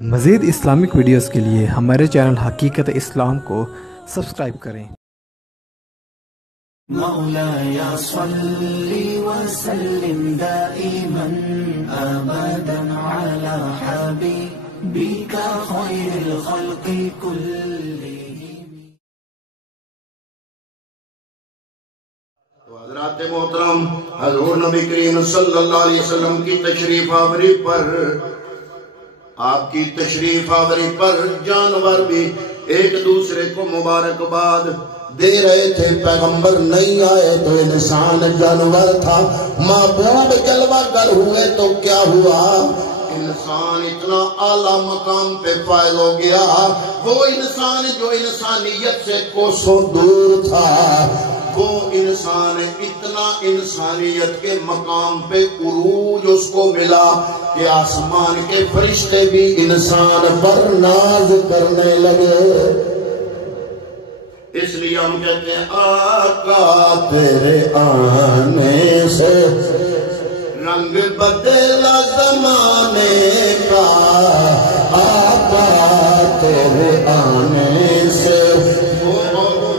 مزید Islamic videos کے لیے ہمارے چینل حقیقت اسلام کو سبسکرائب کریں۔ مولاي صل وسلم دائما ابدا على حبيبك خير الخلق كلهم۔ حضرات محترم، حضور نبی کریم صلی اللہ علیہ وسلم کی تشریف آوری پر آپ کی تشریف آوری پر جانور بھی ایک دوسرے کو مبارکباد دے رہے تھے۔ پیغمبر نہیں آئے تو انسان جانور تھا، محبوب جلوہ گر ہوئے تو کیا ہوا؟ انسان اتنا اعلیٰ مقام پہ فائز ہو گیا۔ وہ انسان جو انسانیت سے کوسوں دور تھا، وہ انسان اتنا انسانیت کے مقام پہ عروج اس کو ملا کہ آسمان کے فرشتے بھی انسان پر ناز کرنے لگے۔ اس لیے ہم کہتے ہیں آقا تیرے آنے سے رنگ بدلا زمانے کا، آقا تیرے آنے سے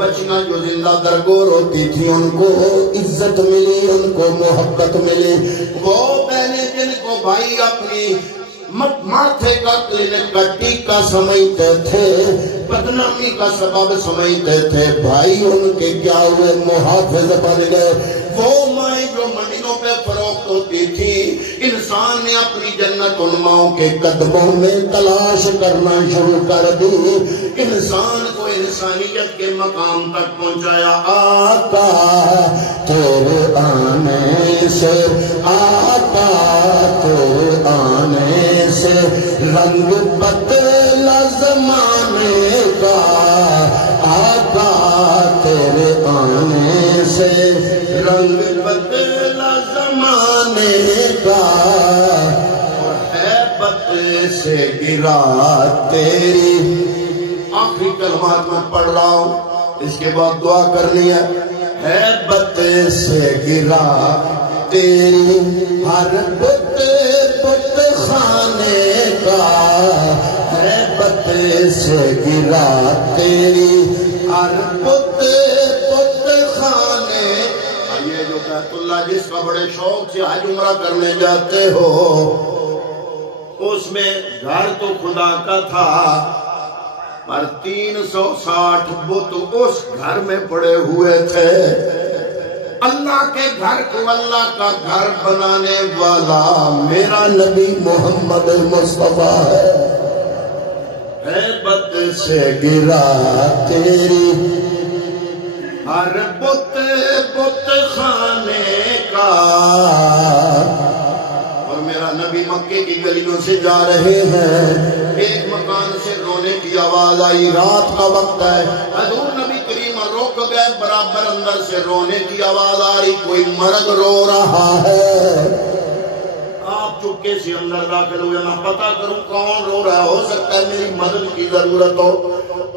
بچنا جو زندہ درگور ہوتی تھی ان کو عزت ملی، ان کو محبت ملی۔ وہ بہنیں جن کو بھائی اپنی ماتھے کا کلینک کا ٹیکا سمجھتے تھے، بدنامی کا سبب سمجھتے تھے، بھائی ان کے کیا ہوئے؟ محافظ بن گئے۔ وہ مائیں جو منڈیوں پہ فروخت ہوتی تھی، انسان نے اپنی جنت ان ماؤں کے قدموں میں تلاش کرنا شروع کر دی، انسان کو انسانیت کے مقام تک پہنچایا۔ آقا تیرے آنے سے، آقا تیرے آنے سے رنگ بدلا زمانے کا، آقا تیرے آنے سے رنگ بدلا زمانے کا، اور ہیبت سے گرا تیری۔ آخری کلمات میں پڑھ رہا ہوں، اس کے بعد دعا کرنی ہے۔ ہیبت سے گرا تیری ہر بت بت خانے کا، ہیبت سے گرا تیری ہر بت بت خانے۔ یہ جو بیت اللہ جس کا بڑے شوق سے حج عمرہ کرنے جاتے ہو، اس میں گھر تو خدا کا تھا پر 360 بت اس گھر میں پڑے ہوئے تھے۔ اللہ کے گھر کو اللہ کا گھر بنانے والا میرا نبی محمد مصطفیٰ ہے۔ ہیبت سے گرا تیری ہر بت بت خانے کا، اور میرا نبی مکے کی گلیوں سے جا رہے ہیں، ایک مکان سے رونے کی آواز آئی، رات کا وقت ہے، حضور نبی کریم روک گئے، برابر اندر سے رونے کی آواز آ رہی، کوئی مرد رو رہا ہے۔ آپ چپکے سے اندر داخل ہوئے، میں پتہ کروں کون رو رہا، ہو سکتا ہے میری مدد کی ضرورت ہو۔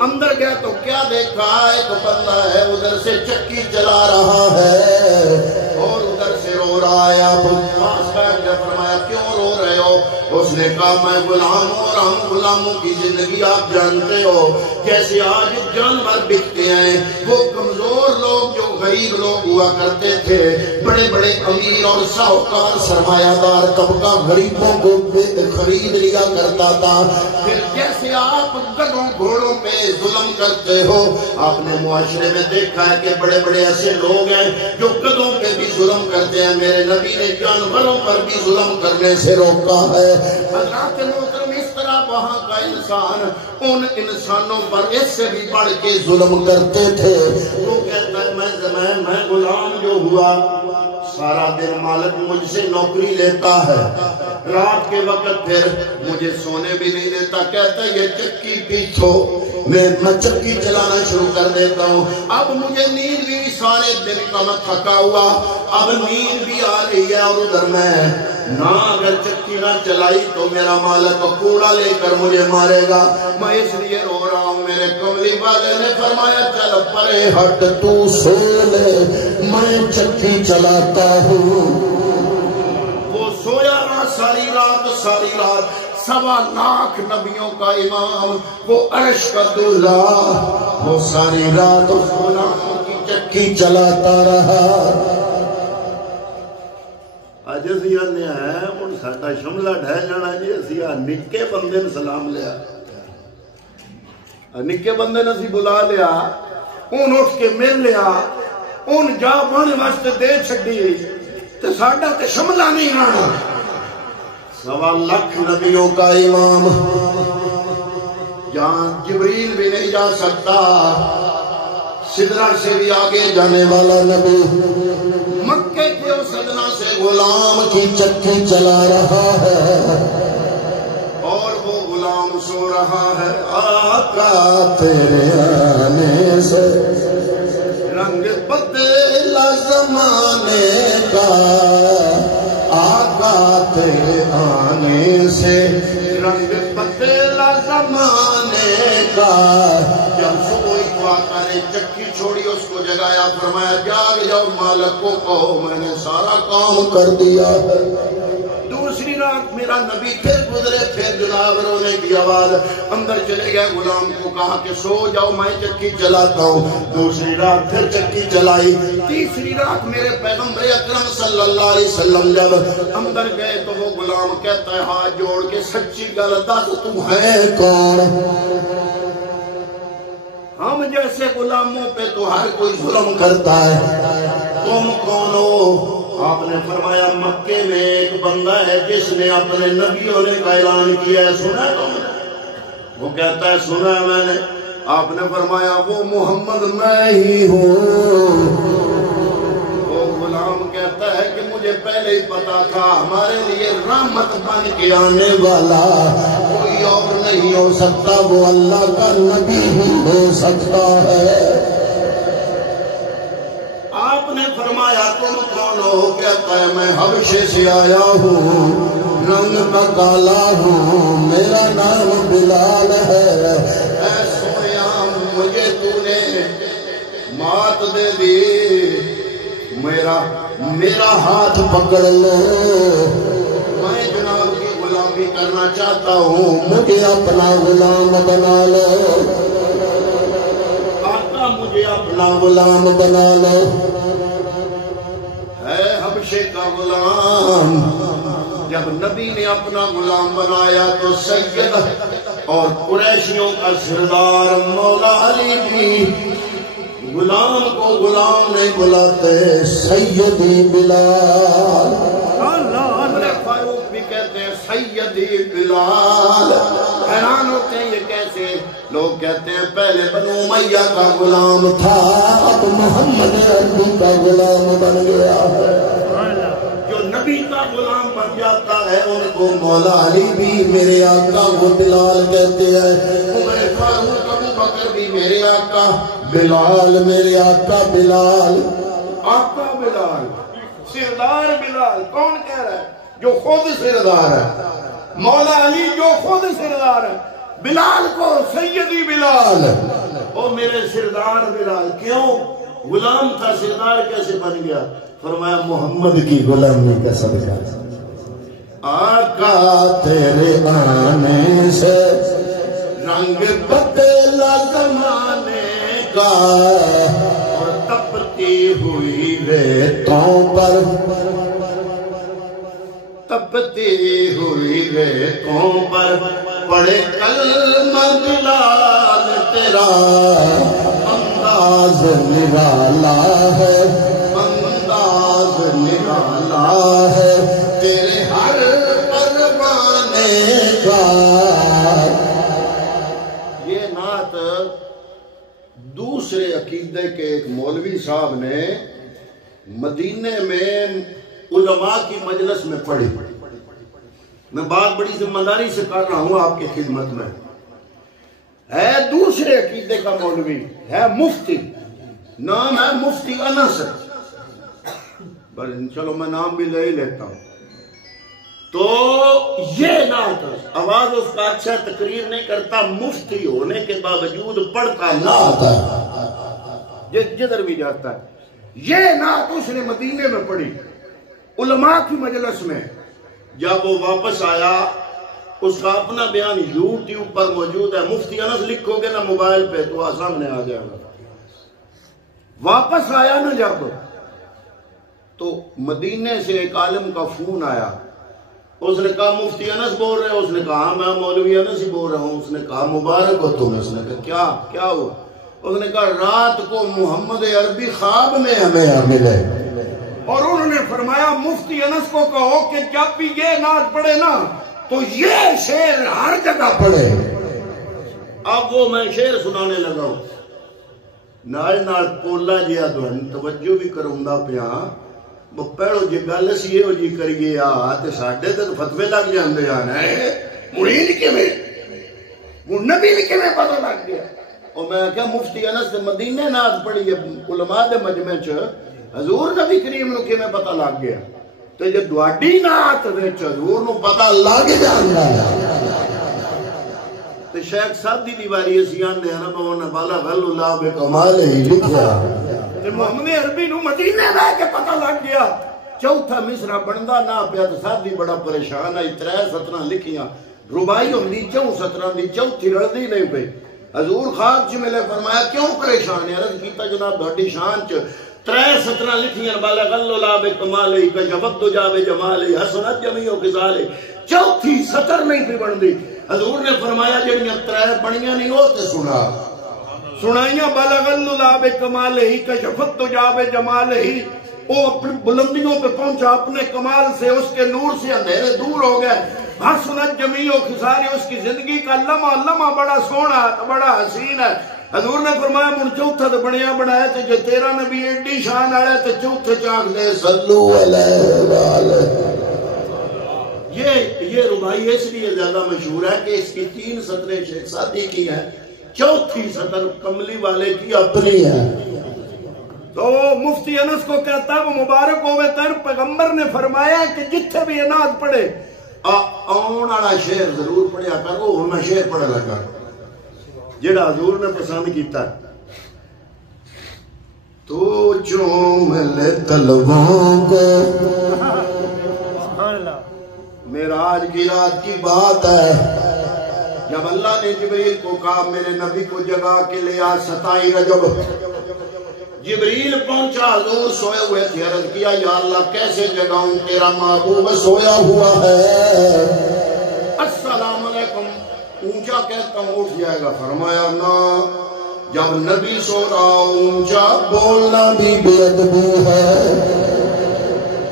اندر گیا تو کیا دیکھا؟ ایک بندہ ہے ادھر سے چکی چلا رہا ہے اور ادھر سے رو رہا ہے۔ آپ پاس بیٹھ کے فرمایا کیوں رو رہے ہو؟ اس نے کہا میں غلام ہوں اور ہم غلاموں کی زندگی آپ جانتے ہو، جیسے آج جانور بکتے ہیں، وہ کمزور لوگ جو غریب لوگ ہوا کرتے تھے، بڑے بڑے امیر اور ساہوکار سرمایہ دار طبقہ غریبوں کو خرید لیا کرتا تھا۔ پھر جیسے آپ گدھوں گھوڑوں پہ ظلم کرتے ہو، آپ نے معاشرے میں دیکھا ہے کہ بڑے بڑے ایسے لوگ ہیں جو گدھوں پہ بھی ظلم کرتے ہیں، میرے نبی نے جانوروں پر بھی ظلم کرنے سے روکا ہے۔ حضرات محترم، اس طرح وہاں کا انسان ان انسانوں پر اس سے بھی بڑھ کے ظلم کرتے تھے۔ وہ کہتا ہے میں غلام جو ہوا، سارا دن مالک مجھ سے نوکری لیتا ہے، رات کے وقت پھر مجھے سونے بھی نہیں دیتا، کہتا ہے یہ چکی پیچھو، میں چکی چلانا شروع کر دیتا ہوں، اب مجھے نیند بھی سارے دن کا میں تھکا ہوا، اب نیند بھی آ رہی ہے، اور ادھر میں نہ اگر چکی نہ چلائی تو میرا مالک کوڑا لے کر مجھے مارے گا، میں اس لیے رو رہا ہوں۔ میرے کملی والے نے فرمایا چل پرے ہٹ تو سو لے، میں چکی چلاتا ہوں۔ وہ سویا رہا ساری رات 1.25 نبیوں کا امام، وہ عرش کا دولہ، وہ ساری رات اس غلاموں کی چکی چلاتا رہا۔ اج اسی آنے ہیں ہن ساڈا شملہ ڈھہ جانا جی، اسی نکے بندے نے سلام لیا، نکے بندے نے اسی بلا لیا، اون اٹھ کے مل لیا، اون جا پانے واسطے دے چھڈی تے ساڈا تے شملہ نہیں رہنا۔ 1.25 لاکھ نبیوں کا امام، جہاں جبریل بھی نہیں جا سکتا، سدرہ سے بھی آگے جانے والا نبی، مکے کے اس ادنا سے غلام کی چکی چلا رہا ہے، اور وہ غلام سو رہا ہے۔ آقا تیرے آنے سے رنگ بدلا زمانے کا، آقا تیرے آنے سے رنگ بدلا زمانے کا۔ جب صبح کو آقا نے چکی چھوڑی، اس کو جگایا، فرمایا جاگ جاؤ، مالک کو کہو میں نے سارا کام کر دیا۔ دوسری رات میرا نبی پھر گزرے، پھر جناب رونے کی آواز، اندر چلے گئے، غلام کو کہا کہ سو جاؤ میں چکی چلاتا ہوں۔ دوسری رات پھر چکی چلائی۔ تیسری رات میرے پیغمبر اکرم صلی اللہ علیہ وسلم جب اندر گئے تو وہ غلام کہتا ہے ہاتھ جوڑ کے سچی گل دس تو ہے کون؟ ہم جیسے غلاموں پہ تو ہر کوئی ظلم کرتا ہے، تم کون ہو؟ آپ نے فرمایا مکے میں ایک بندہ ہے جس نے اپنے نبیوں نے کا اعلان کیا ہے، سنا ہے تم نے؟ وہ کہتا ہے سنا ہے میں نے۔ آپ نے فرمایا وہ محمد میں ہی ہوں۔ وہ غلام کہتا ہے کہ مجھے پہلے ہی پتا تھا، ہمارے لیے رحمت بن کے آنے والا کوئی اور نہیں ہو سکتا، وہ اللہ کا نبی ہی ہو سکتا ہے۔ آپ نے فرمایا تم کون ہو؟ کہتا ہے میں حبشے سے آیا ہوں، رنگ کا کالا ہوں، میرا نام بلال ہے۔ اے سویا مجھے تو نے مات دے دی، میرا ہاتھ پکڑ لو، میں جناب کی غلامی کرنا چاہتا ہوں، مجھے اپنا غلام بنا لو، آقا مجھے اپنا غلام بنا لو۔ ہے حبشے کا غلام، جب نبی نے اپنا غلام بنایا تو سید اور قریشیوں کا سردار مولا علی بھی غلام کو غلام نہیں بلاتے، سیدی بلال۔ فاروق بھی کہتے ہیں سیدی بلال۔ حیران ہوتے ہیں یہ کیسے؟ لوگ کہتے ہیں پہلے بنو امیہ کا غلام تھا، اب محمد عربی کا غلام بن گیا ہے۔ جو نبی کا غلام بن جاتا ہے ان کو مولا علی بھی میرے آقا کو بلال کہتے ہیں، عمر فاروق ابو بکر بھی میرے آقا، بلال میرے آقا بلال، آقا بلال، سردار بلال۔ کون کہہ رہا ہے؟ جو خود سردار ہے، مولا علی جو خود سردار ہے، بلال کو سیدی بلال، او میرے سردار بلال۔ کیوں؟ غلام تھا، سردار کیسے بن گیا؟ فرمایا محمد کی غلامی کا صدقہ۔ آقا تیرے آنے سے رنگ بدلا زمانے کا، اور تپتی ہوئی ریتوں پر، تپتی ہوئی ریتوں پر پڑے کلمہ بلال، تیرا انداز نرالا ہے، انداز نرالا ہے تیرے ہر پروانے کا۔ یہ نعت دوسرے عقیدے کے ایک مولوی صاحب نے مدینے میں علماء کی مجلس میں پڑھی۔ میں بات بڑی ذمہ داری سے کر رہا ہوں آپ کی خدمت میں۔ ہے دوسرے عقیدے کا مولوی، ہے مفتی، نام ہے مفتی انس، چلو میں نام بھی لے لیتا ہوں۔ تو یہ نعت آواز اس کا اچھا تقریر نہیں کرتا، مفتی ہونے کے باوجود پڑھتا نعت جدھر بھی جاتا ہے۔ یہ نعت اس نے مدینے میں پڑھی علماء کی مجلس میں۔ جب وہ واپس آیا اس کا اپنا بیان یوٹیوب پر موجود ہے، مفتی انس لکھو گے نا موبائل پہ تو سامنے آ جائے گا۔ واپس آیا نا جب تو مدینے سے ایک عالم کا فون آیا، اس نے کہا مفتی انس بول رہے ہو؟ اس نے کہا میں مولوی انس ہی بول رہا ہوں۔ اس نے کہا مبارک ہو تمہیں۔ اس نے کہا کیا ہوا؟ اس نے کہا رات کو محمد عربی خواب میں ہمیں ملے اور انہوں نے فرمایا مفتی انس کو کہو کہ جب بھی یہ نعت پڑھے نا تو یہ شعر ہر جگہ پڑھے۔ اب وہ میں شعر سنانے لگا ہوں، نال پولا جیا توجہ بھی کروں گا پیا وہ پہلو جی گل سی ہو جی کریے تے ساڈے تے فتوے لگ جاندے مرید کیویں نبی بھی کیویں پتہ لگ گیا۔ اور میں کہا مفتی انس تے مدینے نعت پڑھی ہے علماء دے مجمع چ، حضور نبی کریم نو کیویں پتہ لگ گیا؟ تے جے تہاڈی نعت وچ حضور نو پتہ لگ جاندا تے شیخ سعدی دی واری اسی آندے ہیں نا بون بالا غل اللہ بے کمال ہی لکھیا تے محمد عربی نو مدینے رہ کے پتہ لگ گیا۔ چوتھا مصرع بندا نہ پیا تے سعدی بڑا پریشان ہے، 3 سطراں لکھیاں، ربائی ہوندی 4 سطراں دی، چوتھی رلدی نہیں پئی۔ حضور خواب چ ملے، فرمایا کیوں پریشان ہے؟ عرض کیتا جناب تہاڈی شان چ 3 سطراں لکھیاں، بالا غل اللہ بے کمال ہی کشفت دجا بے جمال ہی حسنت جمیع خصال ہی، چوتھی سطر نہیں پئی بندی۔ حضور نے فرمایا جڑیاں 3 بنیاں نہیں وہ تے سنائیاں بلغ اللہ بے کمال ہی کشفت تجا بے جمال ہی، وہ اپنی بلندیوں پہ پہنچا اپنے کمال سے، اس کے نور سے اندھیرے دور ہو گئے۔ حسنت جمیع خصال، اس کی زندگی کا لمحہ لمحہ بڑا سونا بڑا حسین ہے۔ حضور نے فرمایا من چوتھا تو بنیا بنایا تے جو تیرا نبی ایڈی شان آیا تے چوتھے چاک دے صلو علیہ وآلہ۔ یہ ربائی اس لیے زیادہ مشہور ہے کہ اس کی 3 سطریں شیخ سعدی کی ہیں، چوتھی سطر کملی والے کی اپنی ہے۔ تو مفتی انس کو کہتا ہے وہ مبارک ہوئے تر پیغمبر نے فرمایا کہ جتھے بھی نعت پڑھے آن والا شعر ضرور پڑھیا کر۔ وہ میں شعر پڑھ لگا جڑا حضور نے پسند کیتا، تو چوم لے طلبوں کو، معراج کی رات کی بات ہے جب اللہ نے جبریل کو کہا میرے نبی کو جگا کے لے آ 27 رجب۔ جبریل پہنچا، حضور سوئے ہوئے تھے، عرض کیا یا اللہ کیسے جگاؤں، تیرا محبوب سویا ہوا ہے۔ السلام علیکم اونچا کہتا ہوں اٹھ جائے گا، فرمایا نہ، جب نبی سو رہا اونچا بولنا بھی بے ادبی ہے۔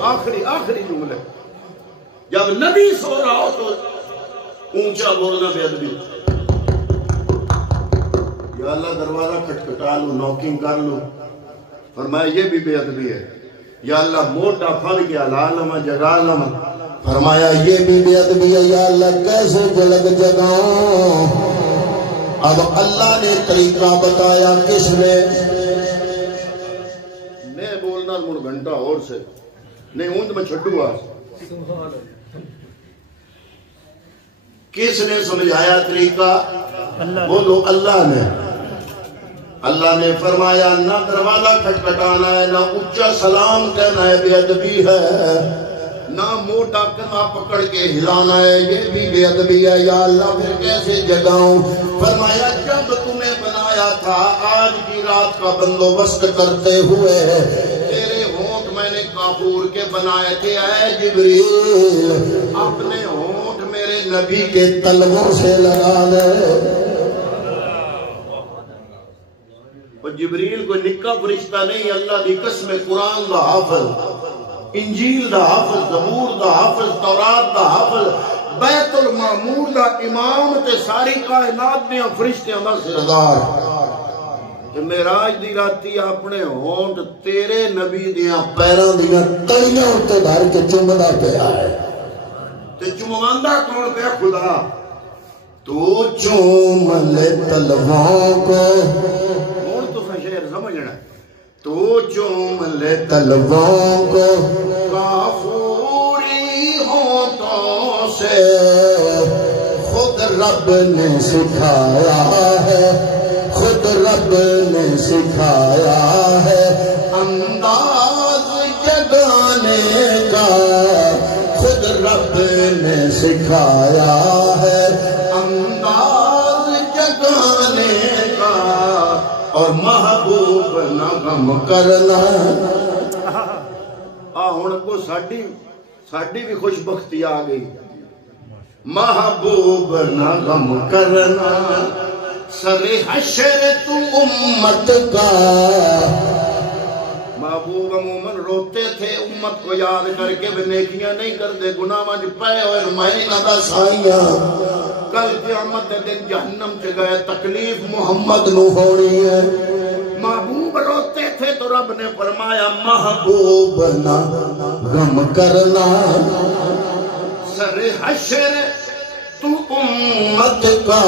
آخری جملے، جب نبی سو رہا ہو تو اونچا بولنا بے ادبی۔ یا اللہ دروازہ کھٹکھٹا لوں، نوکنگ کر لوں، فرمایا یہ بھی بے ادبی ہے۔ یا اللہ موٹا پھڑ گیا لا لما جگا لما، فرمایا یہ بھی بے ادبی ہے۔ یا اللہ کیسے جلد جگاؤں؟ اب اللہ نے طریقہ بتایا، کس نے؟ میں بولنا مڑ گھنٹہ اور سے نہیں ہوں تو میں چھڈوں آ۔ کس نے سمجھایا طریقہ؟ بولو اللہ نے۔ اللہ نے فرمایا نہ دروازہ کھٹکھٹانا ہے، نہ اونچا سلام کہنا ہے، بے ادبی ہے، نہ موٹا کنا پکڑ کے ہلانا ہے، یہ بھی بے ادبی ہے۔ یا اللہ پھر کیسے جگاؤں؟ فرمایا جب تمہیں بنایا تھا آج کی رات کا بندوبست کرتے ہوئے تیرے ہونٹ میں نے کافور کے بنائے تھے، اے جبریل اپنے ہونٹ میرے نبی کے تلووں سے لگا لے۔ جبریل کوئی نکا فرشتہ نہیں، اللہ دی قسم، قرآن دا حافظ، انجیل دا حافظ، زبور دا حافظ، تورات دا حافظ، بیت المعمور دا امام تے ساری کائنات دیاں فرشتیاں دا سردار۔ تے معراج دی راتی اپنے ہونٹ تیرے نبی دیاں پیراں دیاں تلیاں تے دھر کے چومدا پیا ہے۔ تے چوماندا کون پیا؟ خدا۔ تو چوم لے تلووں کو، سمجھنا، تو چوم لے تلووں کو کافوری ہونٹوں سے، خود رب نے سکھایا ہے، خود رب نے سکھایا ہے انداز جگانے کا، خود رب نے سکھایا ہے انداز جگانے کا، اور محبوب نہ غم کرنا۔ ہن کو ساڈی بھی خوش بختی آ گئی، محبوب نہ غم کرنا، سر حشر تو امت کا۔ محبوب عموماً روتے تھے امت کو یاد کر کے، بھی نیکیاں نہیں کرتے، گناہ وچ پئے ہوئے میں دا سائیاں، کل قیامت دے دن جہنم چ گئے، تکلیف محمد نو ہونی ہے۔ محبوب روتے تھے تو رب نے فرمایا محبوب نہ غم کرنا، سر حشر تو امت کا،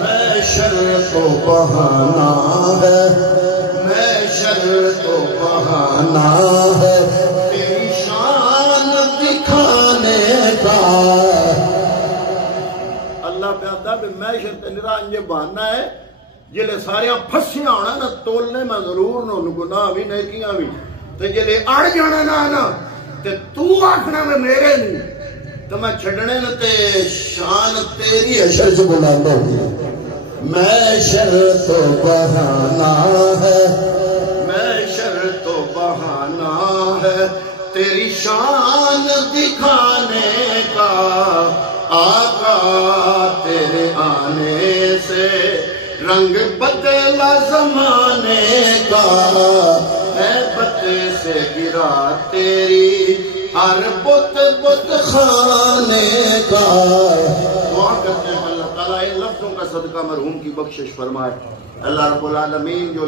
محشر تو بہانا ہے، محشر تو بہانا ہے، تیری شان دکھانے کا۔ اللہ پیادا بھی محشر تے نران یہ بہانا ہے، جلے ساریاں پھسیاں ہونا نا تولنے میں ضرور نو گناہ بھی نیکیاں بھی، تے جلے اڑ جانا نا تے تو آکھنا میں میرے نہیں، تو میں چھڑنے نا تے شان تیری حشر سے بلاندہ ہوئی۔ محشر تو بہانا ہے، محشر تو بہانا ہے، تیری شان دکھانے کا، آقا تیرے آنے سے رنگ بدلا زمانے کا، ہیبت سے گرا تیری ہر بت خانے کا۔ دعا کرتے ہیں اللہ تعالیٰ ان لفظوں کا صدقہ مرحوم کی بخشش فرمائے۔ اللہ رب العالمین جو